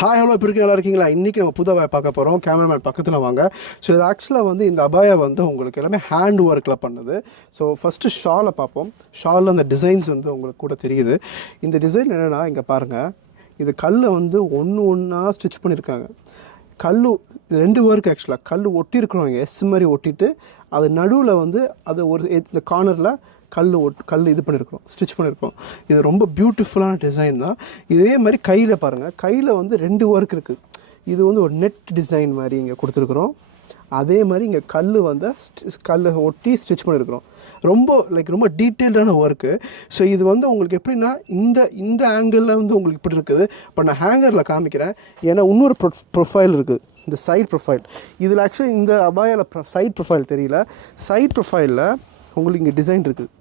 Hi hello இப்போ இருக்கு நல்லா இருக்கீங்களா? இன்றைக்கி நம்ம புது அபாயா பார்க்க போகிறோம். கேமராமேன் பக்கத்தில் வாங்க. ஸோ இது ஆக்சுவலாக வந்து இந்த அபாயா வந்து உங்களுக்கு எல்லாமே ஹேண்ட் ஒர்க்கில் பண்ணுது. ஸோ ஃபஸ்ட்டு ஷாலை பார்ப்போம். ஷாலில் அந்த டிசைன்ஸ் வந்து உங்களுக்கு கூட தெரியுது. இந்த டிசைன் என்னென்னா இங்கே பாருங்கள், இது கல்லை வந்து ஒன்று ஒன்றா ஸ்டிச் பண்ணியிருக்காங்க. கல் ரெண்டு ஒர்க் ஆக்சுவலாக கல் ஒட்டியிருக்கிறோம், எஸ் மாதிரி ஒட்டிட்டு அது நடுவில் வந்து அது ஒரு இந்த கார்னரில் கல் இது பண்ணியிருக்கிறோம், ஸ்டிச் பண்ணியிருக்கோம். இது ரொம்ப பியூட்டிஃபுல்லான டிசைன் தான். இதே மாதிரி கையில் பாருங்கள், கையில் வந்து ரெண்டு ஒர்க் இருக்குது. இது வந்து ஒரு நெட் டிசைன் மாதிரி இங்கே கொடுத்துருக்குறோம். அதே மாதிரி இங்கே கல்லை ஒட்டி ஸ்டிச் பண்ணியிருக்கிறோம். ரொம்ப டீட்டெயில்டான ஒர்க்கு. ஸோ இது வந்து உங்களுக்கு எப்படின்னா இந்த ஆங்கிளில் வந்து உங்களுக்கு இப்படி இருக்குது. இப்போ நான் ஹேங்கரில் காமிக்கிறேன், ஏன்னா இன்னொரு ப்ரொஃபைல் இருக்குது, இந்த சைட் ப்ரொஃபைல். இதில் ஆக்சுவலி இந்த அபாயாவில் சைட் ப்ரொஃபைல் தெரியல. சைட் ப்ரொஃபைலில் உங்களுக்கு இங்கே டிசைன் இருக்குது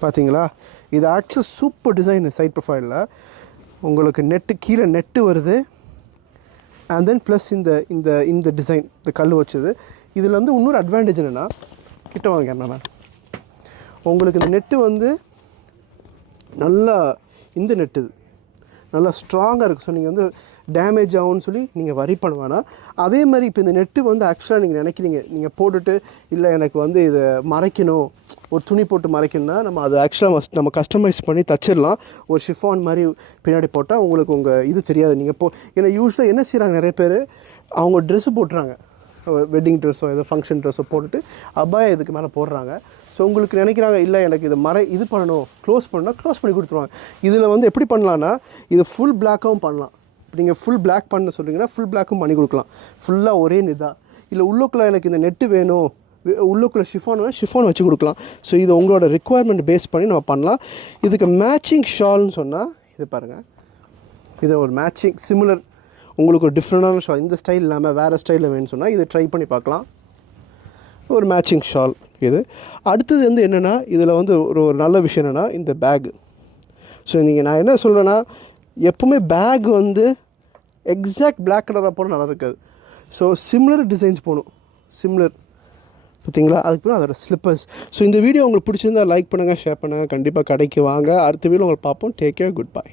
பார்த்தீங்களா? இது ஆக்சுவல் சூப்பர் டிசைன். சைட் ப்ரொஃபைலில் உங்களுக்கு கீழே நெட்டு வருது. அண்ட் தென் ப்ளஸ் இந்த டிசைன், இந்த கல் வச்சது. இதில் வந்து இன்னொரு அட்வான்டேஜ் என்னென்னா, கிட்ட வாங்க கேமராமேன், உங்களுக்கு இந்த நெட்டு வந்து நல்லா இந்த நெட்டு நல்லா ஸ்ட்ராங்காக இருக்குது. ஸோ நீங்கள் வந்து டேமேஜ் ஆகும்னு சொல்லி நீங்கள் வரி பண்ண வேணாம். அதே மாதிரி இப்போ இந்த நெட்டு வந்து ஆக்சுவலாக நீங்கள் நினைக்கிறீங்க, நீங்கள் போட்டுட்டு இல்லை எனக்கு வந்து இதை மறைக்கணும், ஒரு துணி போட்டு மறைக்கணும்னா நம்ம அதை ஆக்சுவலாக நம்ம கஸ்டமைஸ் பண்ணி தச்சிடலாம். ஒரு ஷிஃபான் மாதிரி பின்னாடி போட்டால் உங்களுக்கு உங்கள் இது தெரியாது. நீங்கள் ஏன்னா யூஸ்வலாக என்ன செய்கிறாங்க, நிறைய பேர் அவங்க ட்ரெஸ்ஸு போட்டுறாங்க, வெட்டிங் ட்ரெஸ்ஸோ ஏதோ ஃபங்க்ஷன் ட்ரெஸ்ஸோ போட்டுட்டு அபாயா இதுக்கு மேலே போடுறாங்க. ஸோ உங்களுக்கு நினைக்கிறாங்க இல்லை எனக்கு இதை இது பண்ணணும், க்ளோஸ் பண்ணி கொடுத்துருவாங்க. இதில் வந்து எப்படி பண்ணலான்னா, இது ஃபுல் பிளாக்காகவும் பண்ணலாம். இப்போ நீங்கள் ஃபுல் பிளாக் பண்ண சொல்கிறீங்கன்னா ஃபுல் பிளாக்கும் பண்ணி கொடுக்கலாம். ஃபுல்லாக ஒரே நிதா. இல்லை உள்ளுக்குள்ளே எனக்கு இந்த நெட்டு வேணும், உள்ளுக்குள்ளே ஷிஃபான் வச்சு கொடுக்கலாம். ஸோ இது உங்களோட ரிக்குவயர்மெண்ட் பேஸ் பண்ணி நம்ம பண்ணலாம். இதுக்கு மேட்சிங் ஷால்னு சொன்னால் இது பாருங்கள், இதை ஒரு மேட்சிங் சிமிலர் உங்களுக்கு ஒரு டிஃப்ரெண்டான ஷால், இந்த ஸ்டைல் இல்லாமல் வேறு ஸ்டைலில் வேணும்னு சொன்னால் இதை ட்ரை பண்ணி பார்க்கலாம். ஒரு மேட்சிங் ஷால் இது. அடுத்தது வந்து என்னென்னா, இதில் வந்து ஒரு நல்ல விஷயம் என்னென்னா இந்த பேகு. ஸோ நான் என்ன சொல்கிறேன்னா, எப்போவுமே பேக் வந்து எக்ஸாக்ட் பிளாக் கலராக போனால் நல்லா இருக்காது. ஸோ சிமிலர் டிசைன்ஸ் போகணும், சிமிலர் பார்த்தீங்களா? அதுக்கப்புறம் அதோட ஸ்லிப்பர்ஸ். ஸோ இந்த வீடியோ உங்களுக்கு பிடிச்சிருந்தால் லைக் பண்ணுங்கள், ஷேர் பண்ணுங்கள். கண்டிப்பாக கடைக்கு வாங்க. அடுத்த வீடியோ உங்களுக்கு பார்ப்போம். Take care, good bye.